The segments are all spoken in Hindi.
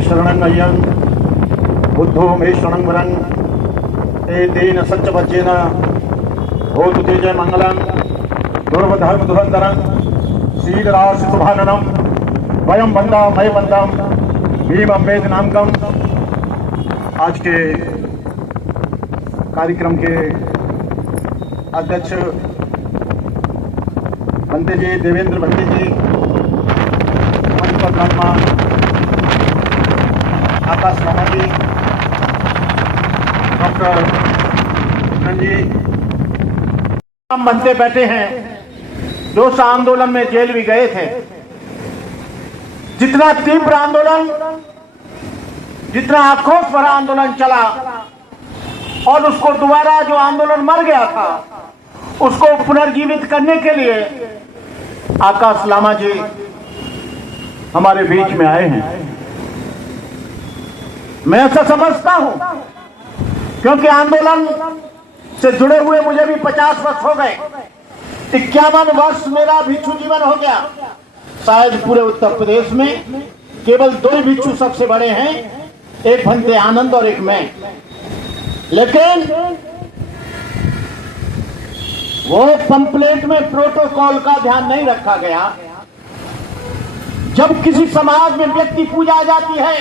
मे शरणं अय्यं बुद्धो मे शरणं वरं एतेन सच्चवच्चेन होतु ते जय मंगलं दुर्वधर्म दुरंधरं शीलराशि शुभाननं वयं बंदा मय बंदम भीम अम्बेद नामकम। आज के कार्यक्रम के अध्यक्ष बंते जी, देवेंद्र बंते जी, मंच पर ब्रह्मा आकाश लामा जी, डॉक्टर जी, हम बनते बैठे हैं जो उस आंदोलन में जेल भी गए थे। जितना तीव्र आंदोलन, जितना आक्रोश भरा आंदोलन चला और उसको दोबारा जो आंदोलन मर गया था उसको पुनर्जीवित करने के लिए आकाश लामा जी हमारे बीच में आए हैं। मैं ऐसा समझता हूं क्योंकि आंदोलन से जुड़े हुए मुझे भी 50 वर्ष हो गए। 51 वर्ष मेरा भिक्षु जीवन हो गया। शायद पूरे उत्तर प्रदेश में केवल 2 भिक्षु सबसे बड़े हैं, एक भंते आनंद और एक मैं। लेकिन वो पंपलेट में प्रोटोकॉल का ध्यान नहीं रखा गया। जब किसी समाज में व्यक्ति पूजा आ जाती है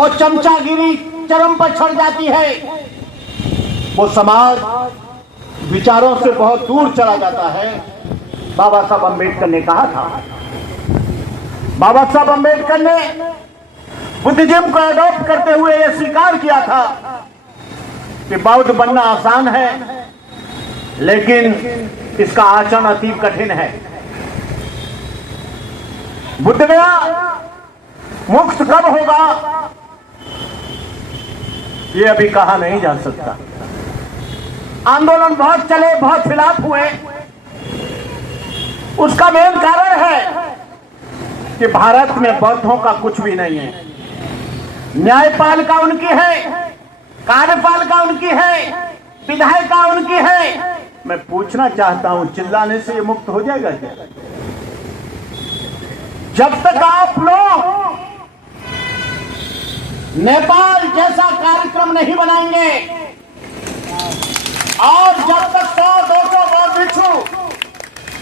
और चमचागिरी चरम पर चढ़ जाती है, वो समाज विचारों से बहुत दूर चला जाता है। बाबा साहब अम्बेडकर ने कहा था, बाबा साहब अम्बेडकर ने बुद्धिज्म को अडॉप्ट करते हुए यह स्वीकार किया था कि बौद्ध बनना आसान है लेकिन इसका आचरण अति कठिन है। बुद्ध गया, मुक्त कब होगा ये अभी कहा नहीं जा सकता। आंदोलन बहुत चले, बहुत खिलाफ हुए। उसका मेन कारण है कि भारत में बौद्धों का कुछ भी नहीं है। न्यायपालिका उनकी है, कार्यपालिका उनकी है, विधायिका उनकी है। मैं पूछना चाहता हूं, चिल्लाने से ये मुक्त हो जाएगा क्या? जब तक आप लोग नेपाल जैसा कार्यक्रम नहीं बनाएंगे और जब तक 100-200 बौद्ध भिक्षु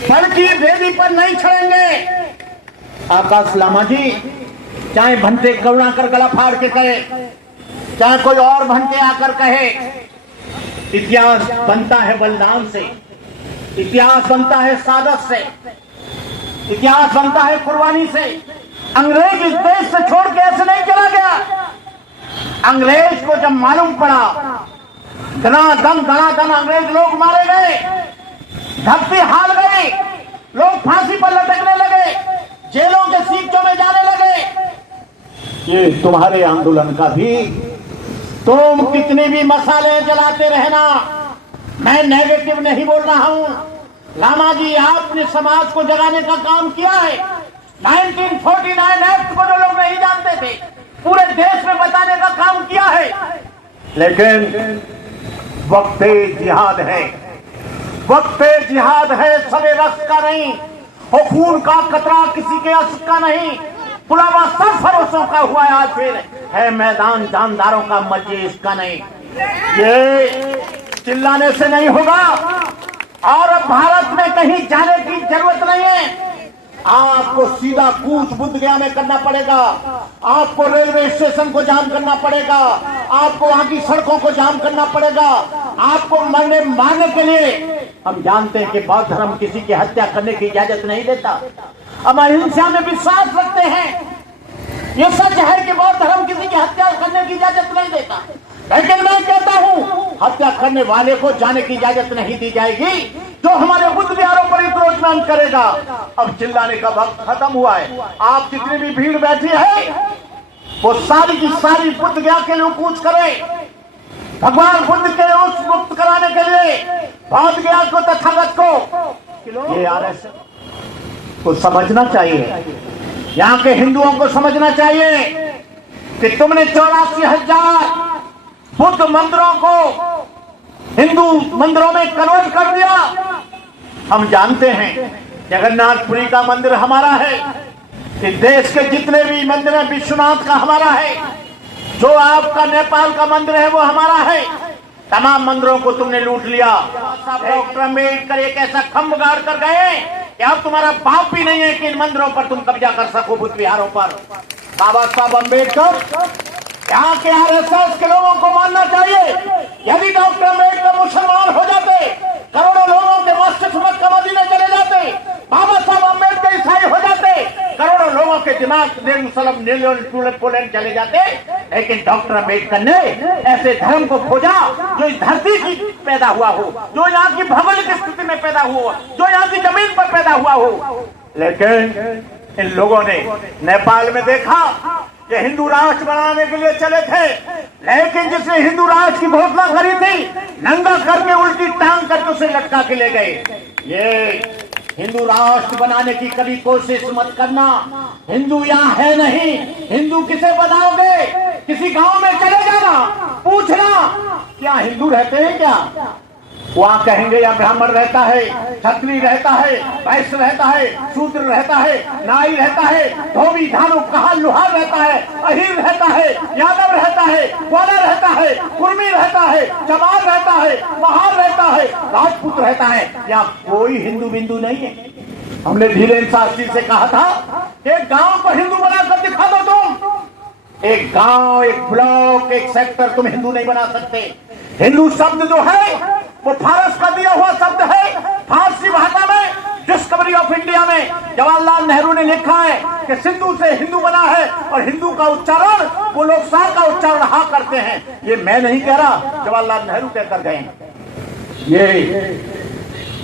फल की वेदी पर नहीं चढ़ेंगे, आकाश लामा जी चाहे भंते करुणाकर गला फाड़ के कहे, चाहे कोई और भंते आकर कहे, इतिहास बनता है बलिदान से, इतिहास बनता है सादत से, इतिहास बनता है कुर्बानी से। अंग्रेज इस देश से छोड़ के ऐसे नहीं चला गया। अंग्रेज को जब मालूम पड़ा, धनाधन अंग्रेज लोग मारे गए, धरती हाल गई, लोग फांसी पर लटकने लगे, जेलों के सीटों में जाने लगे। ये तुम्हारे आंदोलन का भी, तुम कितने भी मसाले जलाते रहना, मैं नेगेटिव नहीं बोल रहा हूं। लामा जी, आपने समाज को जगाने का काम किया है। 1949 एक्ट को जो लोग नहीं जानते थे पूरे देश में बताने का काम किया है। लेकिन वक्त जिहाद है, वक्त जिहाद है, सवे रस का नहीं, हो खून का कतरा किसी के अस का नहीं। पुलावा सब फरोशों का हुआ है, आज फिर है मैदान जानदारों का, मर्जी इसका नहीं। ये चिल्लाने से नहीं होगा और अब भारत में कहीं जाने की जरूरत नहीं है। आपको सीधा कूच बुद्ध गया में करना पड़ेगा, आपको रेलवे स्टेशन को जाम करना पड़ेगा, आपको वहां की सड़कों को जाम करना पड़ेगा, आपको मरने मारने के लिए। हम जानते हैं कि बौद्ध धर्म किसी की हत्या करने की इजाजत नहीं देता। हम अहिंसा में विश्वास रखते हैं। ये सच है कि बौद्ध धर्म किसी की हत्या करने की इजाजत नहीं देता, लेकिन मैं कहता हूं हत्या करने वाले को जाने की इजाजत नहीं दी जाएगी जो हमारे बुद्ध विहारों पर इत्रोचमान करेगा। अब चिल्लाने का वक्त खत्म हुआ है। आप जितनी भी भीड़ बैठी है वो सारी की सारी बुद्ध गया के लिए कूच करे, भगवान बुद्ध के उस मुक्त कराने के लिए बौद्ध गया को, तथागत को। ये आरएसएस को समझना चाहिए, यहाँ के हिंदुओं को समझना चाहिए कि तुमने 84,000 बुद्ध मंदिरों को हिंदू मंदिरों में कन्वर्ट कर दिया। हम जानते हैं जगन्नाथपुरी का मंदिर हमारा है, कि देश के जितने भी मंदिर हैं, विश्वनाथ का हमारा है, जो आपका नेपाल का मंदिर है वो हमारा है, तमाम मंदिरों को तुमने लूट लिया। डॉक्टर अम्बेडकर एक ऐसा खम्भ गाड़ कर गए कि अब तुम्हारा बाप भी नहीं है कि इन मंदिरों पर तुम कब्जा कर सको, बुद्ध विहारों पर। बाबा साहब अम्बेडकर, यहाँ के आरएसएस के लोगों को मानना चाहिए, यदि डॉक्टर अम्बेडकर मुसलमान हो जाते, करोड़ों लोगों के मस्जिद मक्का मदीना चले जाते, बाबा साहब अम्बेडकर ईसाई हो जाते, करोड़ों लोगों के दिमाग पोलैंड चले जाते, लेकिन डॉक्टर अम्बेडकर ने ऐसे धर्म को खोजा जो इस धरती की पैदा हुआ हो, जो यहाँ की भौगोलिक स्थिति में पैदा हुआ, जो यहाँ की जमीन पर पैदा हुआ हो। लेकिन इन लोगों ने नेपाल में देखा कि हिंदू राष्ट्र बनाने के लिए चले थे, लेकिन जिसने हिंदू राष्ट्र की घोषणा करी थी, नंगा करके उल्टी टांग करके उसे लटका के ले गए। ये हिंदू राष्ट्र बनाने की कभी कोशिश मत करना। हिंदू यहाँ है नहीं, हिंदू किसे बनाओगे? किसी गांव में चले जाना, पूछना क्या हिंदू रहते हैं क्या? वहाँ कहेंगे या ब्राह्मण रहता है, क्षत्रिय रहता है, वैश्य रहता है, शूद्र रहता है, नाई रहता है, धोबी धानु कहा लुहार रहता है, अहीर रहता है, यादव रहता है, ग्वाला रहता है, कुर्मी रहता है, चमार रहता है, महार रहता है, राजपूत रहता है, या कोई हिंदू बिंदु नहीं है। हमने धीरेन्द्र शास्त्री से कहा था एक गांव को हिंदू बनाकर दिखा दो तुम। एक गांव, एक ब्लॉक, एक सेक्टर तुम हिंदू नहीं बना सकते। हिंदू शब्द जो है वो फारस का दिया हुआ शब्द है। फारसी भाषा में डिस्कवरी ऑफ इंडिया में जवाहरलाल नेहरू ने लिखा है कि सिंधु से हिंदू बना है, और हिंदू का उच्चारण वो लोग सा का उच्चारण हा करते हैं। ये मैं नहीं कह रहा, जवाहरलाल नेहरू कहकर गए। ये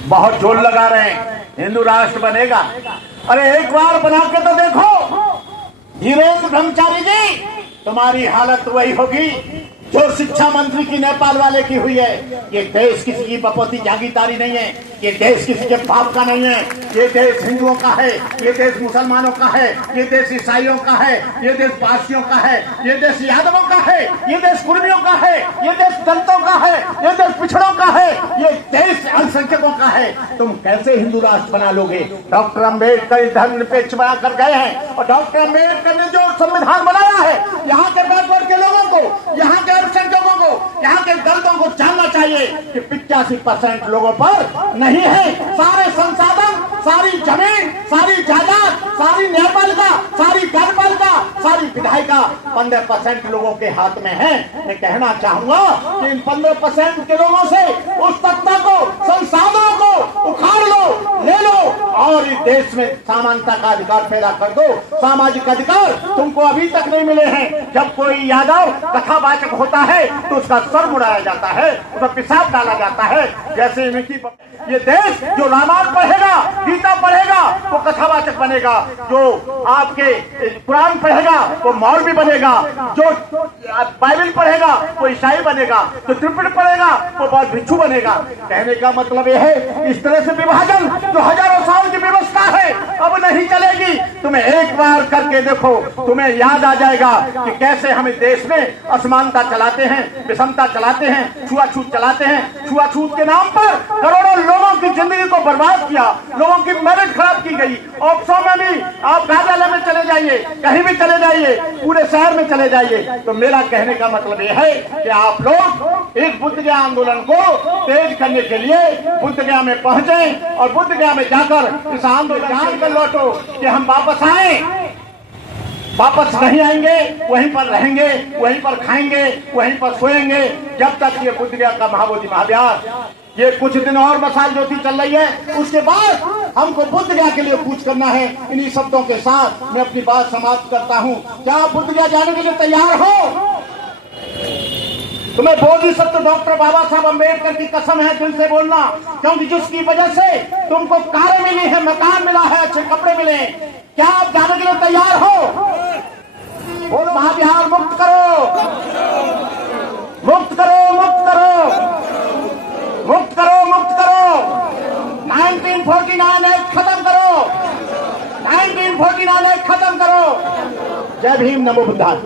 बहुत जोर लगा रहे हैं हिंदू राष्ट्र बनेगा। अरे एक बार बना के तो देखो धीरेन्द्र ब्रह्मचारी जी, तुम्हारी हालत वही होगी जो शिक्षा मंत्री की नेपाल वाले की हुई है। ये देश किसी की बपौती जागीरदारी नहीं है, ये देश किसी के बाप का नहीं है, ये देश हिंदुओं का है, ये देश मुसलमानों का है, ये देश ईसाइयों का है, ये देश पारसियों का है, ये देश यादवों का है, ये देश कुर्मियों का है, ये देश दलितों का है, ये देश पिछड़ों का है, ये देश अल्पसंख्यकों का है। तुम कैसे हिंदू राष्ट्र बना लोगे? डॉक्टर अम्बेडकर धर्मनिरपेक्ष बनाकर गए हैं, और डॉक्टर अम्बेडकर ने जो संविधान बनाया है, यहाँ के बैकवर्ड के लोगों को, यहाँ के अल्पसंख्यकों को, यहाँ के दलितों को जानना चाहिए कि 85% लोगों पर नहीं है सारे संसाधन, सारी जमीन, सारी जायदाद, सारी न्यायपालिका, सारी कार्यपालिका, सारी विधायिका 15% लोगों के हाथ में है। मैं कहना चाहूंगा कि इन 15% के लोगों से उस सत्ता को, संसाधनों को उखाड़ लो, ले लो, और इस देश में समानता का अधिकार पैदा कर दो। सामाजिक अधिकार तुमको अभी तक नहीं मिले हैं। जब कोई यादव कथावाचक होता है तो उसका सर मुड़ाया जाता है, उसका पेशाब डाला जाता है। जैसे इनकी ये देश जो रामायण पढ़ेगा, गीता पढ़ेगा वो कथावाचक बनेगा, जो आपके कुरान पढ़ेगा वो मौलवी बनेगा, जो बाइबल पढ़ेगा वो ईसाई बनेगा, जो त्रिपिटक पढ़ेगा वो बौद्ध भिक्षु बनेगा। कहने का मतलब यह है इस तरह से विभाजन जो हजारों साल की व्यवस्था है अब नहीं चलेगी। तुम्हें एक बार करके देखो, तुम्हें याद आ जाएगा कि कैसे हम इस देश में असमानता चलाते हैं, विषमता चलाते हैं, छुआछूत चलाते हैं। छुआछूत के नाम पर करोड़ों लोगों की जिंदगी को बर्बाद किया, लोगों की मैरिज खराब की गई। ऑफिसों में भी, आप कार्यालय में चले जाइए, कहीं भी चले जाइए, पूरे शहर में चले जाइए। तो मेरा कहने का मतलब यह है कि आप लोग इस बुद्ध गया आंदोलन को तेज करने के लिए बुद्ध गया में पहुंचे, और बुद्ध गया में जाकर इस आंदोलन जान कर लौटो कि हम वापस आए। वापस नहीं आएंगे, वहीं पर रहेंगे, वहीं पर खाएंगे, वहीं पर सोएंगे, जब तक ये बुद्ध गया का महाबोधि महाव्यास, ये कुछ दिन और मसाल ज्योति चल रही है, उसके बाद हमको बुद्ध गया के लिए कूच करना है। इन्हीं शब्दों के साथ मैं अपनी बात समाप्त करता हूँ। क्या आप बुद्ध गया जाने के लिए तैयार हो? तुम्हें बोधिसत्व डॉक्टर बाबा साहब अम्बेडकर की कसम है, दिल से बोलना, क्योंकि जिसकी वजह से तुमको कारें मिली है, मकान मिला है, अच्छे कपड़े मिले। क्या आप जाने के लिए तैयार हो? बोलो महाविहार मुक्त करो, मुक्त करो, मुक्त करो, मुक्त करो, मुक्त करो। 1949 एक्ट खत्म करो, 1949 एक्ट खत्म करो। जय भीम, नमो बुद्धाय।